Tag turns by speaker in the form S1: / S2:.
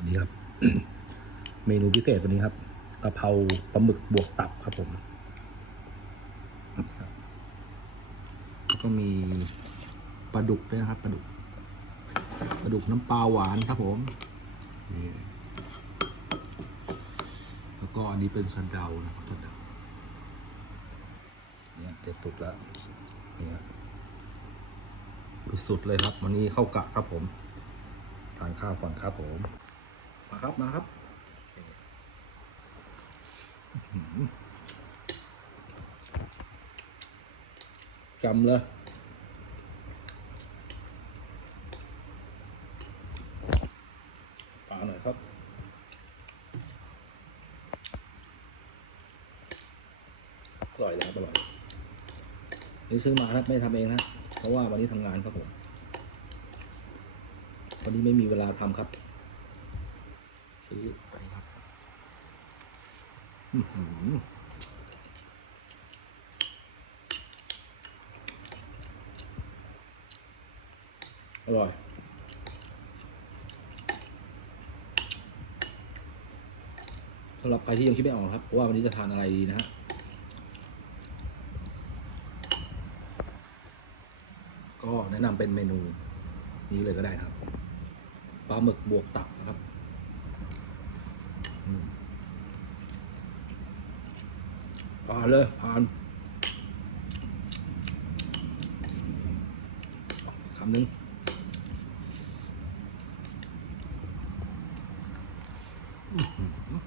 S1: วันนี้ครับ เมนูพิเศษวันนี้ครับกะเพราปลาหมึกบวกตับครับผมแล้วก็มีปลาดุกด้วยนะครับปลาดุกปลาดุกน้ำปลาหวานครับผมนี่แล้วก็อันนี้เป็นสันเดานะครับสันเดาเนี่ยเด็ดสุดแล้วเนี่ยสุดเลยครับ วันนี้เข้ากะครับผม ทานข้าวก่อนครับผม มาครับ มาครับจำเลยปลาหน่อยครับอร่อยแล้วอร่อยนี่ซื้อมาครับ ไม่ทำเองนะเพราะว่าวันนี้ทำงานครับผม วันนี้ไม่มีเวลาทำครับ ซื้อไปครับอื้อหือร่อยสำหรับใครที่ยังคิดไม่ออกครับ ว่าวันนี้จะทานอะไรดีนะฮะก็แนะนำเป็นเมนูนี้เลยก็ได้นะครับปลาหมึกบวกตับนะครับ ผ่านเลยผ่านคำหนึ่งอืม